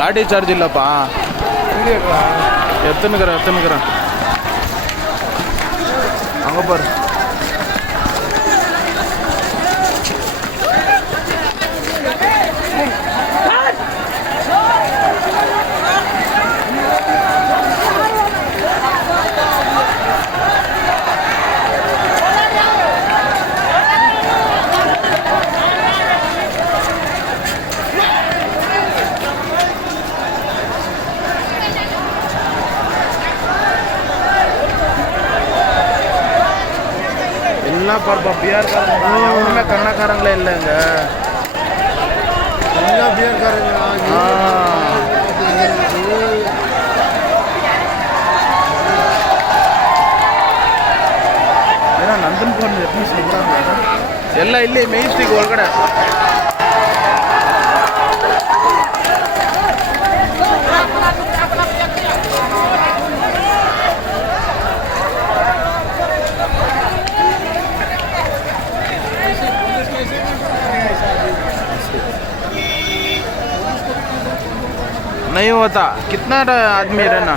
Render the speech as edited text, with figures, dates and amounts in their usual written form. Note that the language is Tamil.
லாட்டி சார்ஜ் இல்லைப்பா. எத்தனுக்கிறேன் அங்கே பாரு. எல்லாம் பாருப்பா பிஆர்காரங்க, எவனுமே கன்னடக்காரங்களே இல்லைங்க. எல்லாம் பிஆர்காரங்க. ஏன்னா நந்தன் போன எப்படி சொல்கிறாங்க எல்லாம் இல்லை. மெயிஸ்டிக் ஒழுங்கடை नहीं होता. कितना आदमी रहना